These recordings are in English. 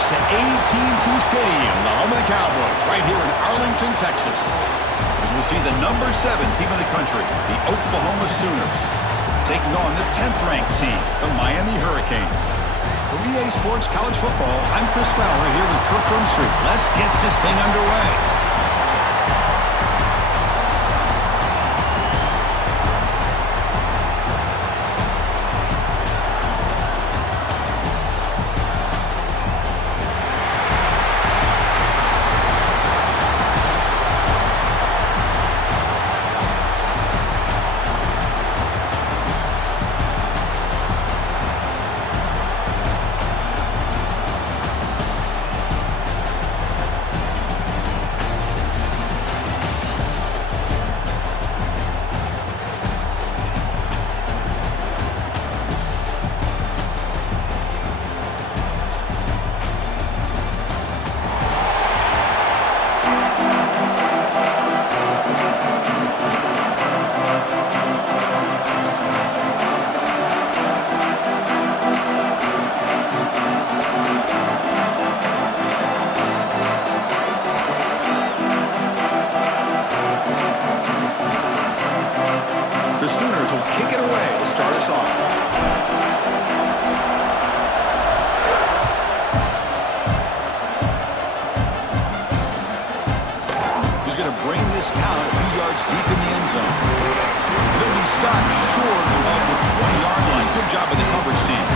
march to AT&T Stadium, the home of the Cowboys, right here in Arlington, Texas, as we'll see the number 7 team in the country, the Oklahoma Sooners, taking on the 10th-ranked team, the Miami Hurricanes. For EA Sports College Football, I'm Chris Fowler here with Kirk Herbstreit. Let's get this thing underway. The Sooners will kick it away to start us off. He's going to bring this out a few yards deep in the end zone. He'll be stopped short of the 20-yard line. Good job by the coverage team.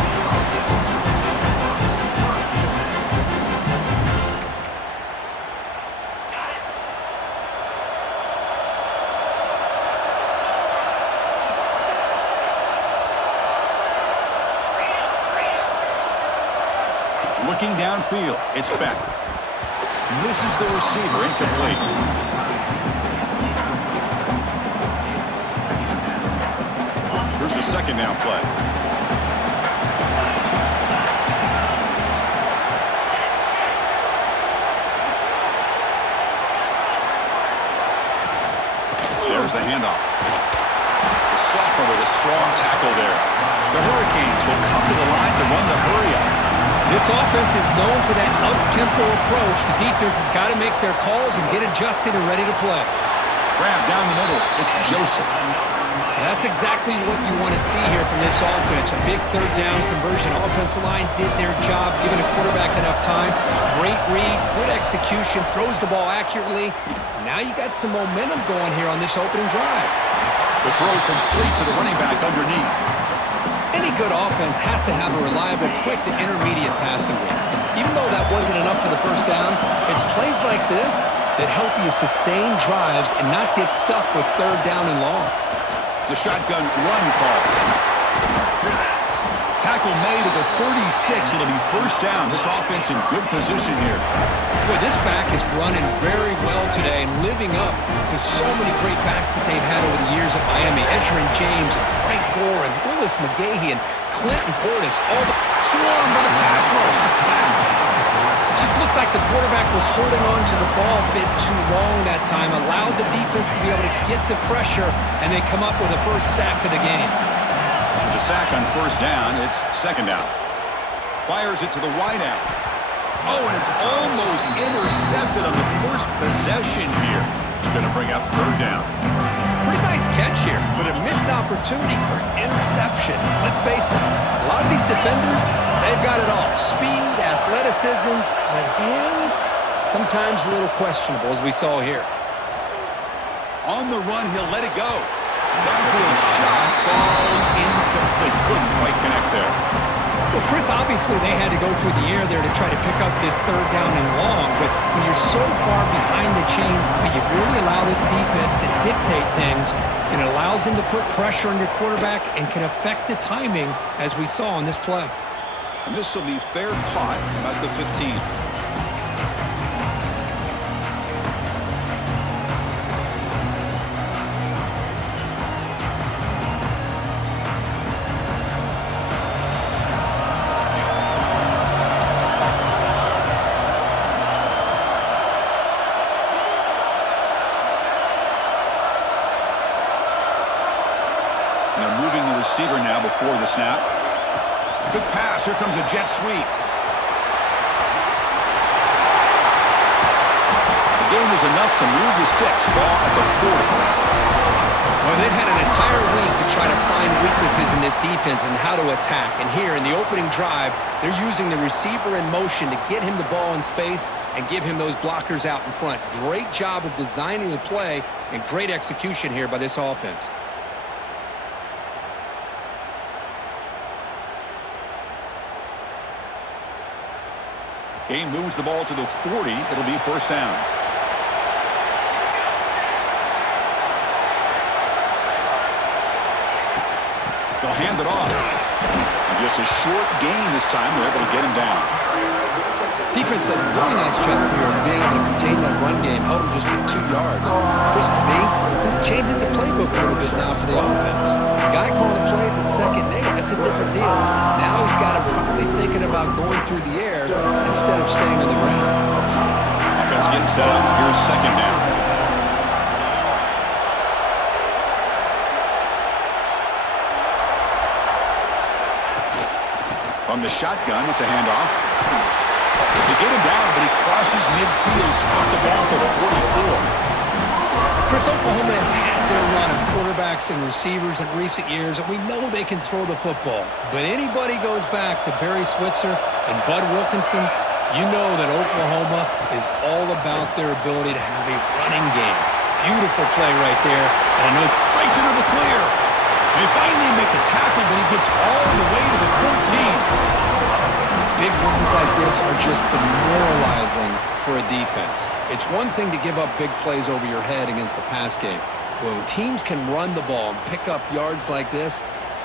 Looking downfield, it's Beck. Misses the receiver, incomplete. Here's the second down play. There's the handoff. The sophomore with a strong tackle there. The Hurricanes will come to the line to run the hurry-up. This offense is known for that up-tempo approach. The defense has got to make their calls and get adjusted and ready to play. Grab down the middle. It's Joseph. That's exactly what you want to see here from this offense. A big third down conversion. Offensive line did their job, giving a quarterback enough time. Great read, good execution, throws the ball accurately. And now you got some momentum going here on this opening drive. The throw complete to the running back underneath. Any good offense has to have a reliable, quick to intermediate passing game. Even though that wasn't enough for the first down, it's plays like this that help you sustain drives and not get stuck with third down and long. It's a shotgun run call. Tackle made at the 36. It'll be first down. This offense in good position here. Boy, this back is running very well today and living up to so many great backs that they've had over the years at Miami. Edgerrin James and Frank Gore and Willis McGahee and Clinton Portis. All the swarm by the pass rush. It just looked like the quarterback was holding on to the ball a bit too long that time. Allowed the defense to be able to get the pressure, and they come up with the first sack of the game. The sack on first down, it's second down. Fires it to the wideout. Oh, and it's almost intercepted on the first possession here. It's going to bring up third down. Pretty nice catch here, but a missed opportunity for interception. Let's face it, a lot of these defenders, they've got it all. Speed, athleticism, but hands, sometimes a little questionable, as we saw here. On the run, he'll let it go. Downfield shot falls incomplete. Couldn't quite connect there. Well, Chris, obviously they had to go through the air there to try to pick up this third down and long, but when you're so far behind the chains, boy, you really allow this defense to dictate things, and it allows them to put pressure on your quarterback and can affect the timing, as we saw on this play. And this will be fair caught about the 15. They're moving the receiver now before the snap. Good pass. Here comes a jet sweep. gain was enough to move the sticks. Ball at the 40. Well, they've had an entire week to try to find weaknesses in this defense and how to attack. And here in the opening drive, they're using the receiver in motion to get him the ball in space and give him those blockers out in front. Great job of designing the play and great execution here by this offense. Gain moves the ball to the 40. It'll be first down. They'll hand it off. And just a short gain this time. They're able to get him down. Defense does a really nice job here of being able to contain that run game, held him just at 2 yards. Chris, to me, this changes the playbook a little bit now for the offense. The guy calling the plays at second and 8, that's a different deal. Now he's got him probably thinking about going through the air instead of staying on the ground. Offense getting set up. Here's second down. From the shotgun, it's a handoff. They get him down, but he crosses midfield, spot the ball at the 44. Chris, Oklahoma has had their run of quarterbacks and receivers in recent years, and we know they can throw the football. But anybody goes back to Barry Switzer and Bud Wilkinson, you know that Oklahoma is all about their ability to have a running game. Beautiful play right there. And I know breaks into the clear. They finally make the tackle, but he gets all the way to the 14. Big runs like this are just demoralizing for a defense. It's one thing to give up big plays over your head against the pass game. When teams can run the ball and pick up yards like this,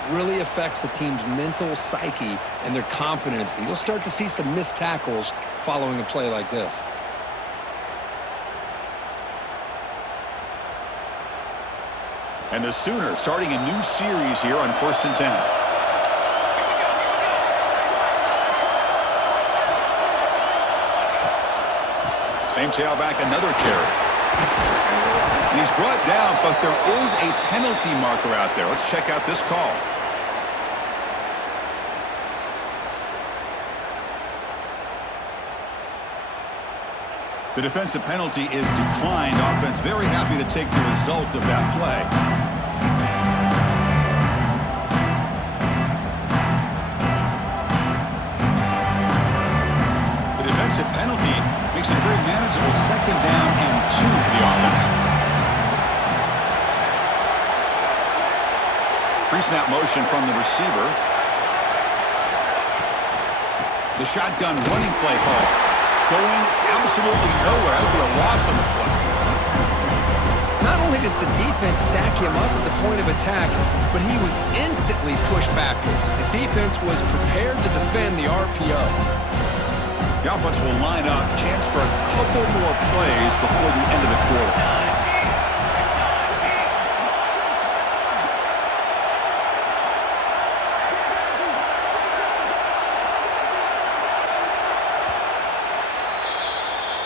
really affects the team's mental psyche and their confidence. And you'll start to see some missed tackles following a play like this. And the Sooners starting a new series here on 1st and 10. Same tailback, another carry. He's brought down, but there is a penalty marker out there. Let's check out this call. The defensive penalty is declined. Offense very happy to take the result of that play. The defensive penalty makes it a very manageable 2nd down and 2 for the offense. Pre-snap motion from the receiver. The shotgun running play call. Going absolutely nowhere. That would be a loss on the play. Not only does the defense stack him up at the point of attack, but he was instantly pushed backwards. The defense was prepared to defend the RPO. The offense will line up. Chance for a couple more plays before the end of the quarter.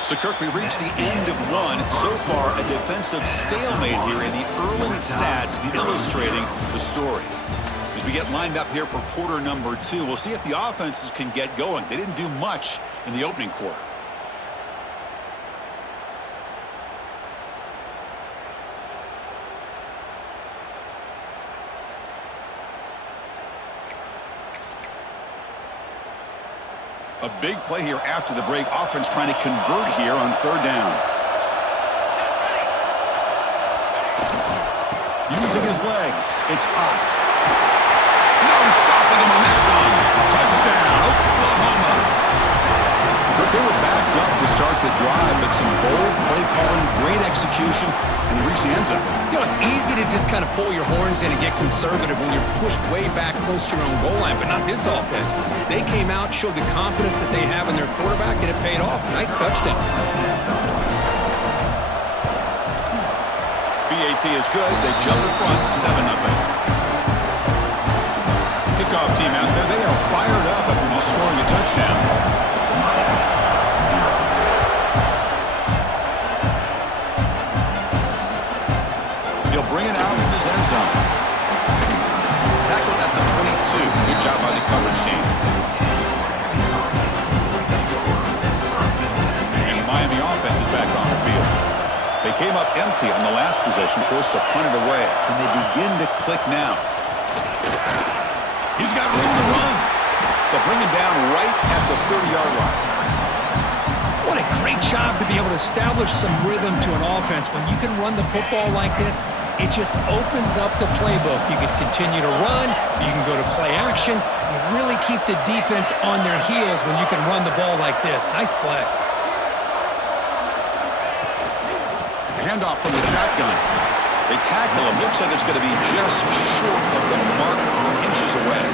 So, Kirk, we reached the end of one. So far, a defensive stalemate here in the early stats illustrating the story. As we get lined up here for quarter number 2, we'll see if the offenses can get going. They didn't do much in the opening quarter. A big play here after the break. Offense trying to convert here on 3rd down. Using his legs. It's Ott. No stopping him on that one. Touchdown, Oklahoma. They were backed up to start the drive, but some bold play calling, great execution, and they reached the end zone. You know, it's easy to just kind of pull your horns in and get conservative when you're pushed way back close to your own goal line, but not this offense. They came out, showed the confidence that they have in their quarterback, and it paid off. Nice touchdown. BAT is good. They jump in front, 7-0. Kickoff team out there. They are fired up after just scoring a touchdown. He'll bring it out from his end zone. Tackled at the 22. Good job by the coverage team. And the Miami offense is back on the field. came up empty on the last possession, forced to punt it away. Can they begin to click now? He's got room to run. They'll bring him down right at the 30-yard line. What a great job to be able to establish some rhythm to an offense. When you can run the football like this, it just opens up the playbook. You can continue to run. You can go to play action. You really keep the defense on their heels when you can run the ball like this. Nice play. Handoff from the shotgun. They tackle him. Looks like it's going to be just short of the mark, inches away.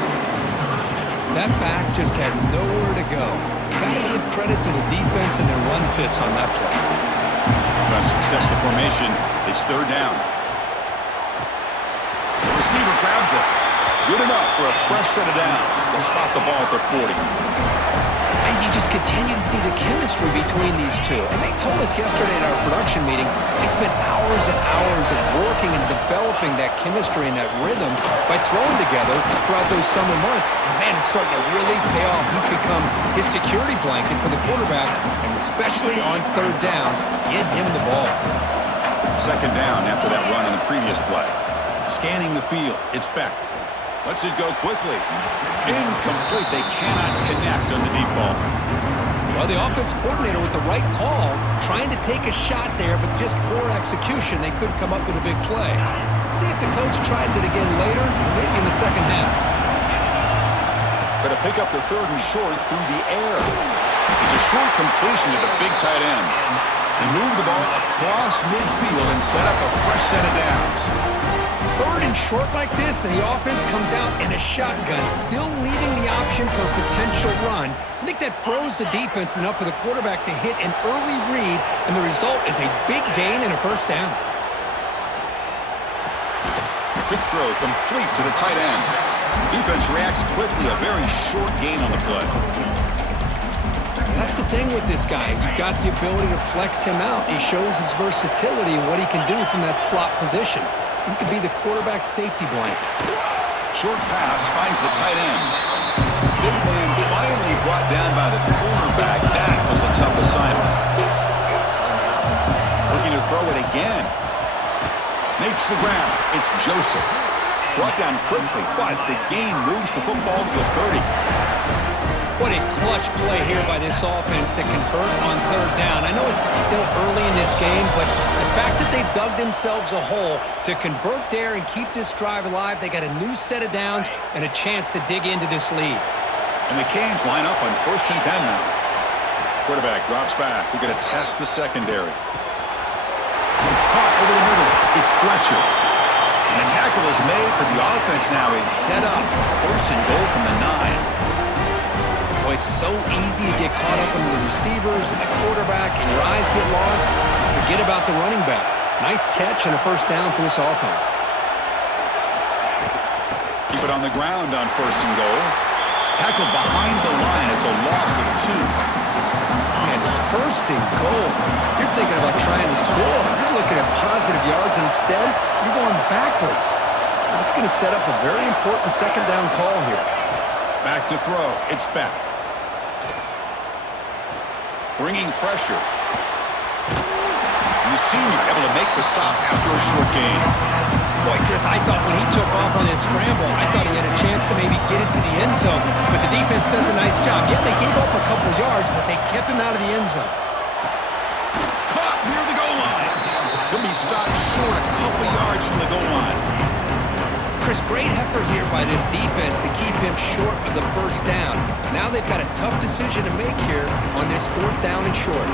That back just had nowhere to go. Got to give credit to the defense and their run fits on that play. Defense success the formation. It's third down. The receiver grabs it. Good enough for a fresh set of downs. They'll spot the ball at their 40. And you just continue to see the chemistry between these two. And they told us yesterday in our production meeting, they spent hours and hours of working and developing that chemistry and that rhythm by throwing together throughout those summer months. And man, it's starting to really pay off. He's become his security blanket for the quarterback, and especially on third down, get him the ball. Second down after that run on the previous play. Scanning the field, it's Beck. Lets it go quickly. Incomplete. They cannot connect on the deep ball. Well, the offense coordinator with the right call, trying to take a shot there, but just poor execution. They couldn't come up with a big play. Let's see if the coach tries it again later, or maybe in the second half. Going to pick up the third and short through the air. It's a short completion to the big tight end. They move the ball across midfield and set up a fresh set of downs. Third and short like this, and the offense comes out in a shotgun, still leaving the option for a potential run. I think that froze the defense enough for the quarterback to hit an early read, and the result is a big gain and a first down. Quick throw complete to the tight end. Defense reacts quickly, a very short gain on the play. That's the thing with this guy. You've got the ability to flex him out. He shows his versatility and what he can do from that slot position. He could be the quarterback safety blanket. Short pass finds the tight end. Big man finally brought down by the cornerback. That was a tough assignment. Looking to throw it again. Makes the ground. It's Joseph. Brought down quickly, but the gain moves the football to the 30. What a clutch play here by this offense to convert on third down. I know it's still early in this game, but the fact that they've dug themselves a hole to convert there and keep this drive alive, they got a new set of downs and a chance to dig into this lead. And the Canes line up on 1st and 10 now. Quarterback drops back. We're going to test the secondary. Caught over the middle. It's Fletcher. And the tackle is made, but the offense now is set up. 1st and goal from the 9. It's so easy to get caught up in the receivers and the quarterback, and your eyes get lost. You forget about the running back. Nice catch and a first down for this offense. Keep it on the ground on 1st and goal. Tackled behind the line. It's a loss of 2. Man, it's 1st and goal. You're thinking about trying to score. You're looking at positive yards, and instead, you're going backwards. That's going to set up a very important second down call here. Back to throw. It's Beck. Bringing pressure. And the senior able to make the stop after a short gain. Boy, Chris, I thought when he took off on his scramble, I thought he had a chance to maybe get it to the end zone, but the defense does a nice job. Yeah, they gave up a couple yards, but they kept him out of the end zone. Caught near the goal line. He'll be stopped short a couple yards from the goal line. Chris, great effort here by this defense to keep him short of the first down. Now they've got a tough decision to make here on this 4th down and short.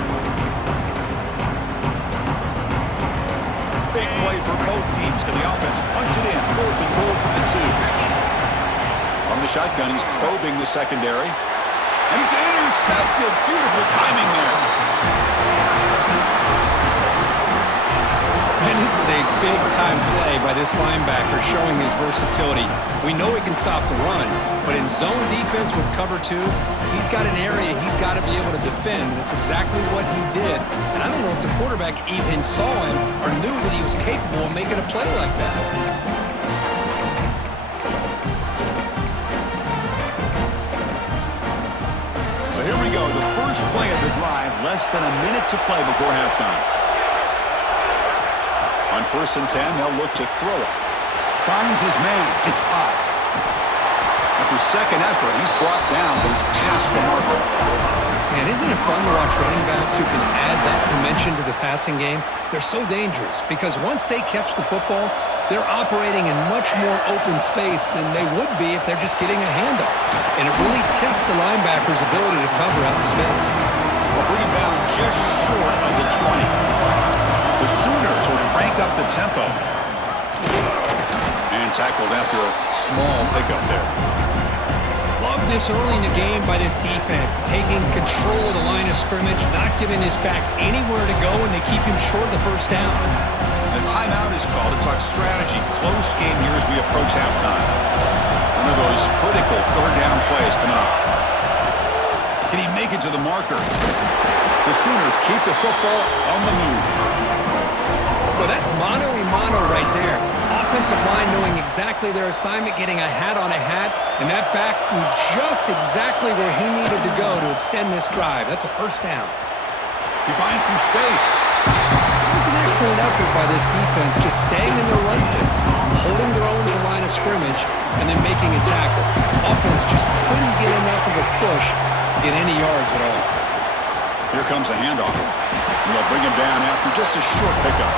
Big play for both teams. Can the offense punch it in? 4th and goal from the 2. From the shotgun, he's probing the secondary. And he's intercepted. Beautiful timing there. And this is a big-time play by this linebacker showing his versatility. We know he can stop the run, but in zone defense with cover 2, he's got an area he's got to be able to defend, and it's exactly what he did. And I don't know if the quarterback even saw him or knew that he was capable of making a play like that. So here we go, the first play of the drive, less than a minute to play before halftime. first and 10, they'll look to throw it. Finds his man. It's Ott. After second effort, he's brought down, but he's past the marker. And isn't it fun to watch running backs who can add that dimension to the passing game? They're so dangerous because once they catch the football, they're operating in much more open space than they would be if they're just getting a handoff. And it really tests the linebacker's ability to cover out the space. A rebound just short of the 20. The Sooners will crank up the tempo. And tackled after a small pickup there. Love this early in the game by this defense, taking control of the line of scrimmage, not giving this back anywhere to go, and they keep him short of the first down. The timeout is called to talk strategy. Close game here as we approach halftime. One of those critical third down plays coming up. Can he make it to the marker? The Sooners keep the football on the move. Well, that's mano-a-mano right there. Offensive line knowing exactly their assignment, getting a hat on a hat, and that back threw just exactly where he needed to go to extend this drive. That's a first down. He finds some space. It was an excellent effort by this defense, just staying in their run fits, holding their own to the line of scrimmage, and then making a tackle. Offense just couldn't get enough of a push to get any yards at all. Here comes a handoff. And they'll bring him down after just a short pickup.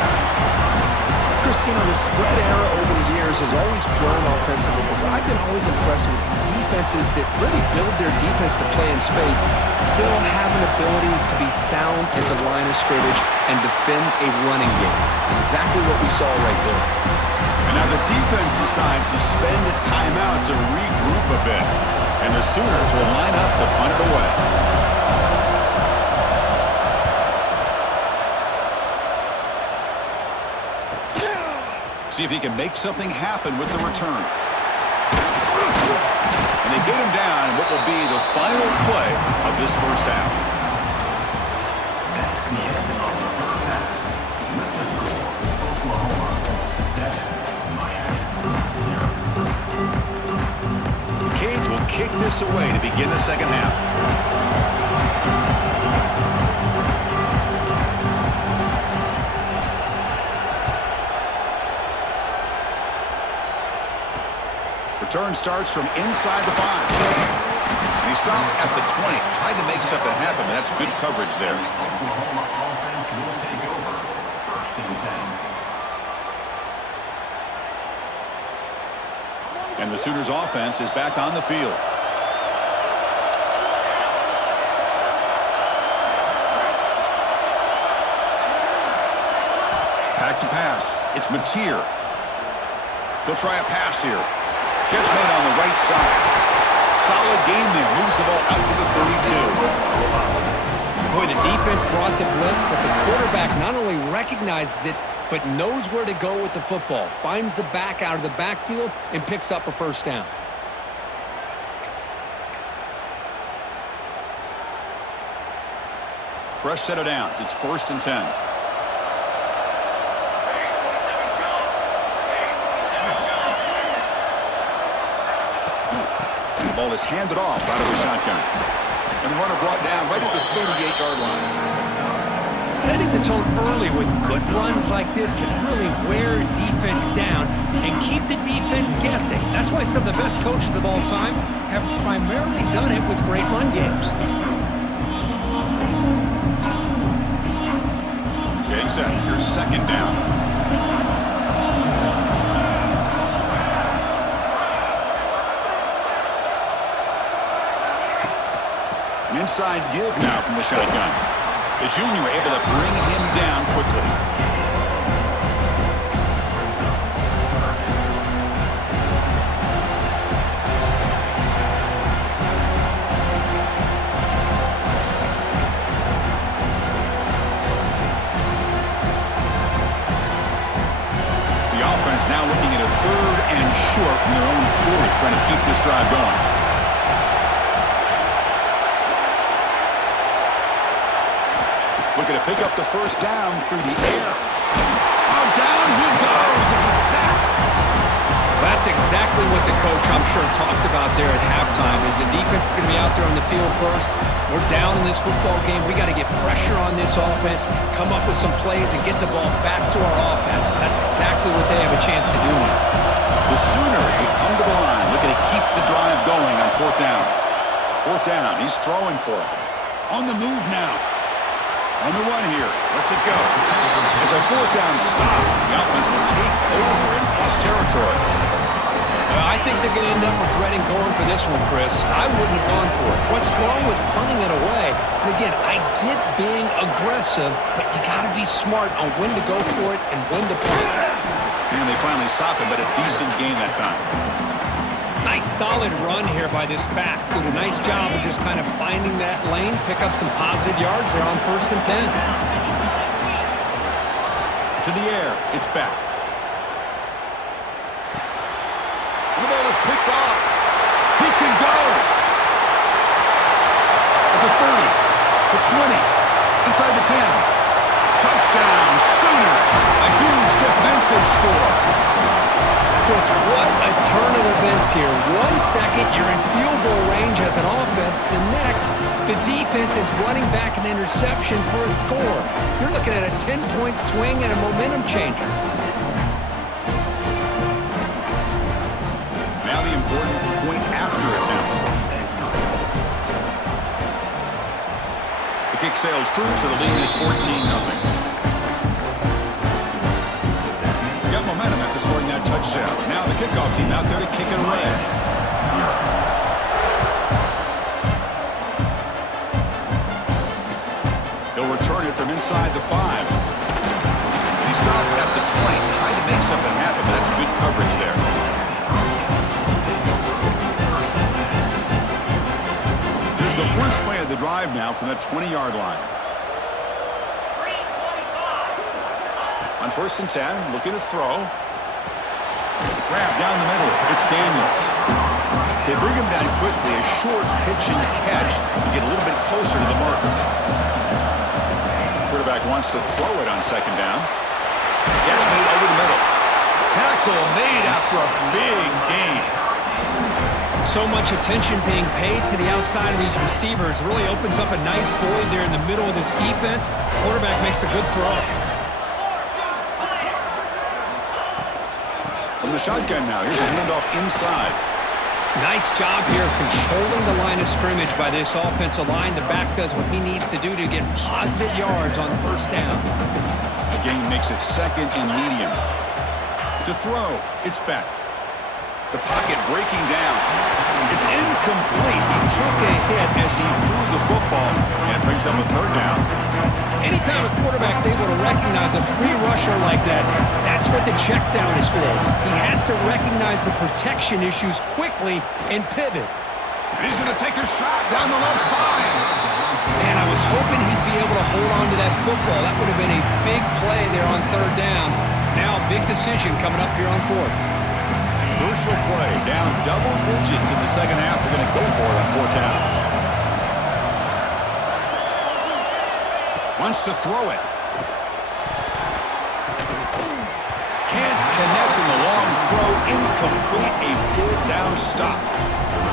Christina, the spread era over the years has always grown offensively, but I've been always impressed with defenses that really build their defense to play in space, still have an ability to be sound at the line of scrimmage and defend a running game. It's exactly what we saw right there. And now the defense decides to spend a timeout to regroup a bit. And the Sooners will line up to punt it away. See if he can make something happen with the return. And they get him down in what will be the final play of this first half. That's the end of the first half. With the score, Oklahoma 7, Miami 0. The Canes will kick this away to begin the second half. Return starts from inside the 5. And he stopped at the 20. Tried to make something happen, but that's good coverage there. Oklahoma offense will take over. First and 10. And the Sooners offense is back on the field. Back to pass. It's Mateer. He'll try a pass here. Catch made on the right side. Solid game there. Moves the ball out to the 32. Boy, the defense brought the blitz, but the quarterback not only recognizes it, but knows where to go with the football. Finds the back out of the backfield and picks up a first down. Fresh set of downs. It's first and 10. The ball is handed off out of the shotgun. And the runner brought down right at the 38-yard line. Setting the tone early with good runs like this can really wear a defense down and keep the defense guessing. That's why some of the best coaches of all time have primarily done it with great run games. Getting set. Here's second down. An inside give now from the shotgun. The junior able to bring him down quickly. The offense now looking at a third and short from their own 40, trying to keep this drive going. Looking to pick up the first down through the air. Oh, down he goes. It's a sack. That's exactly what the coach, I'm sure, talked about there at halftime, is because the defense is going to be out there on the field first. We're down in this football game. We got to get pressure on this offense, come up with some plays, and get the ball back to our offense. That's exactly what they have a chance to do now. The Sooners will come to the line, looking to keep the drive going on fourth down. Fourth down, he's throwing for it. On the move now. On the run here. Let's it go. As a fourth down stop, the offense will take over in plus territory. I think they're going to end up regretting going for this one, Chris. I wouldn't have gone for it. What's wrong with punting it away? And again, I get being aggressive, but you got to be smart on when to go for it and when to punt it. And they finally stop him, but a decent gain that time. Nice solid run here by this back. Did a nice job of just kind of finding that lane, pick up some positive yards there on 1st and 10. To the air, it's back. And the ball is picked off. He can go. At the 30, the 20, inside the 10. Touchdown, Sooners. A huge defensive score. Chris, what a turn of events here. 1 second, you're in field goal range as an offense. The next, the defense is running back an interception for a score. You're looking at a 10-point swing and a momentum changer. Now the important point after attempt. The kick sails through, so the lead is 14-0. Got momentum after scoring that touchdown. Now the kickoff team out there to kick it away. He'll return it from inside the 5. He stopped at the 20, trying to make something happen, but that's good coverage there. Here's the first play of the drive now from the 20-yard line. On 1st and 10, looking to throw. Grab down the middle. It's Daniels. They bring him down quickly. A short pitch and catch to get a little bit closer to the marker. Quarterback wants to throw it on 2nd down. Catch made over the middle. Tackle made after a big gain. So much attention being paid to the outside of these receivers really opens up a nice void there in the middle of this defense. Quarterback makes a good throw. From the shotgun now, here's a handoff inside. Nice job here of controlling the line of scrimmage by this offensive line. The back does what he needs to do to get positive yards on 1st down. The gain makes it 2nd and medium. To throw, it's back. The pocket breaking down. It's incomplete. He took a hit as he threw the football, and it brings up a 3rd down. Anytime a quarterback's able to recognize a free rusher like that, that's what the check down is for. He has to recognize the protection issues quickly and pivot. And he's going to take a shot down the left side. Man, I was hoping he'd be able to hold on to that football. That would have been a big play there on 3rd down. Now a big decision coming up here on 4th. Crucial play, down double digits in the 2nd half. They're going to go for it on 4th down. Wants to throw it. Can't connect in the long throw. Incomplete, a 4th down stop.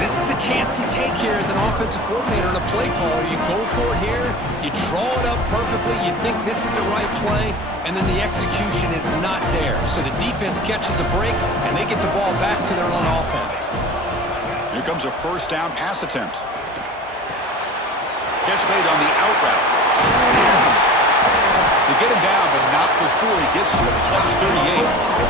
This is the chance you take here as an offensive coordinator and a play caller. You go for it here, you draw it up perfectly, you think this is the right play, and then the execution is not there. So the defense catches a break, and they get the ball back to their own offense. Here comes a 1st down pass attempt. Catch made on the out route. They get him down, but not before he gets to the plus 38.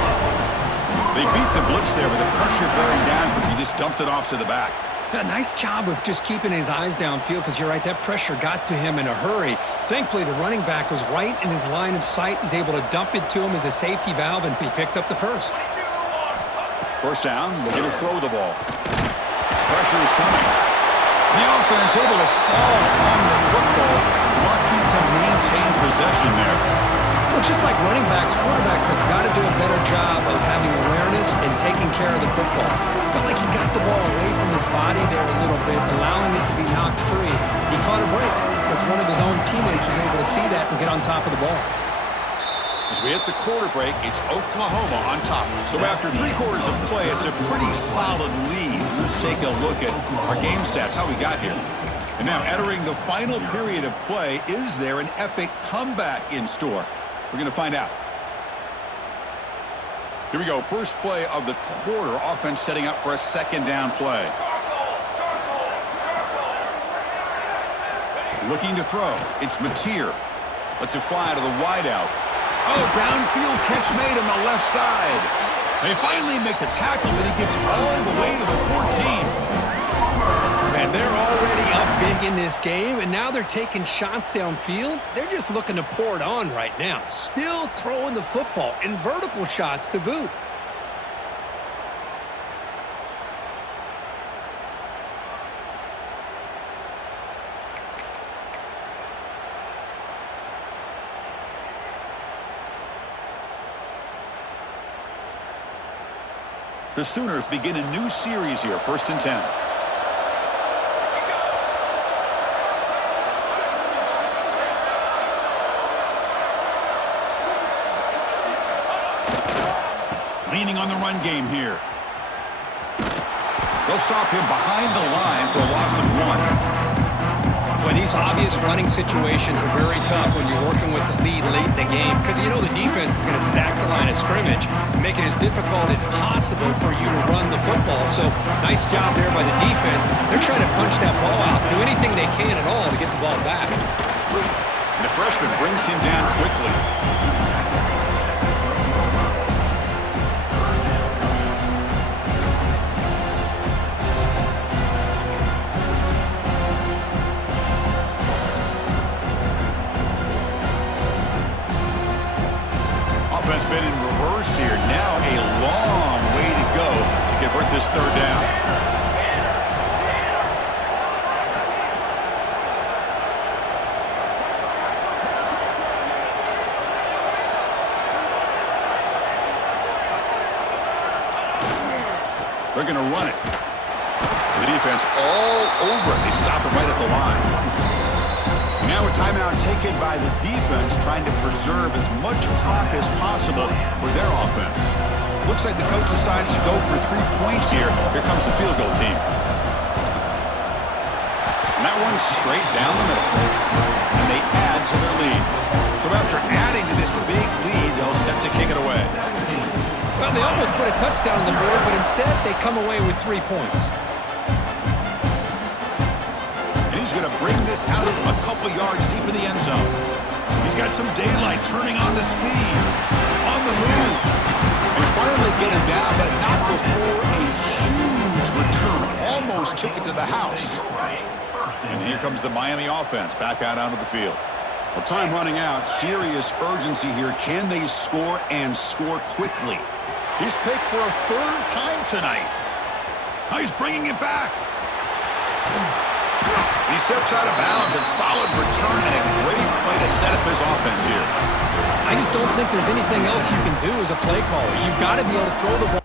They beat the blitz there with the pressure bearing down, but he just dumped it off to the back. A nice job of just keeping his eyes downfield because you're right, that pressure got to him in a hurry. Thankfully, the running back was right in his line of sight. He's able to dump it to him as a safety valve, and he picked up the 1st. 1st down, we're going to throw the ball. Pressure is coming. The offense able to fall on the football. Lucky to maintain possession there. Well, just like running backs, quarterbacks have got to do a better job of having awareness and taking care of the football. Felt like he got the ball away from his body there a little bit, allowing it to be knocked free. He caught a break because one of his own teammates was able to see that and get on top of the ball. As we hit the quarter break, it's Oklahoma on top. So after 3 quarters of play, it's a pretty solid lead. Let's take a look at our game stats, how we got here. And now entering the final period of play, is there an epic comeback in store? We're going to find out. Here we go, first play of the quarter. Offense setting up for a second down play. Looking to throw. It's Mateer. Lets it fly to the wideout. Oh, downfield catch made on the left side. They finally make the tackle, but he gets all the way to the 14. Man, they're already up big in this game, and now they're taking shots downfield. They're just looking to pour it on right now. Still throwing the football, and vertical shots to boot. The Sooners begin a new series here, 1st and 10. Leaning on the run game here. They'll stop him behind the line for a loss of 1. Well, these obvious running situations are very tough when you're working with the lead late in the game because you know the defense is going to stack the line of scrimmage, make it as difficult as possible for you to run the football. So nice job there by the defense. They're trying to punch that ball out, do anything they can at all to get the ball back. The freshman brings him down quickly. Offense been in reverse here. Now a long way to go to convert this 3rd down. They're going to run it. The defense all over it. They stop it right at the line. Now a timeout taken by the defense, trying to preserve as much clock as possible for their offense. Looks like the coach decides to go for 3 points here. Here comes the field goal team. And that one's straight down the middle. And they add to their lead. So after adding to this big lead, they'll set to kick it away. Well, they almost put a touchdown on the board, but instead they come away with 3 points. He's going to bring this out of a couple yards deep in the end zone. He's got some daylight, turning on the speed, on the move. They finally get him down, but not before a huge return. Almost took it to the house. And here comes the Miami offense back out onto the field. Well, time running out. Serious urgency here. Can they score and score quickly? He's picked for a 3rd time tonight. Now he's bringing it back. He steps out of bounds, a solid return and a great play to set up his offense here. I just don't think there's anything else you can do as a play caller. You've got to be able to throw the ball.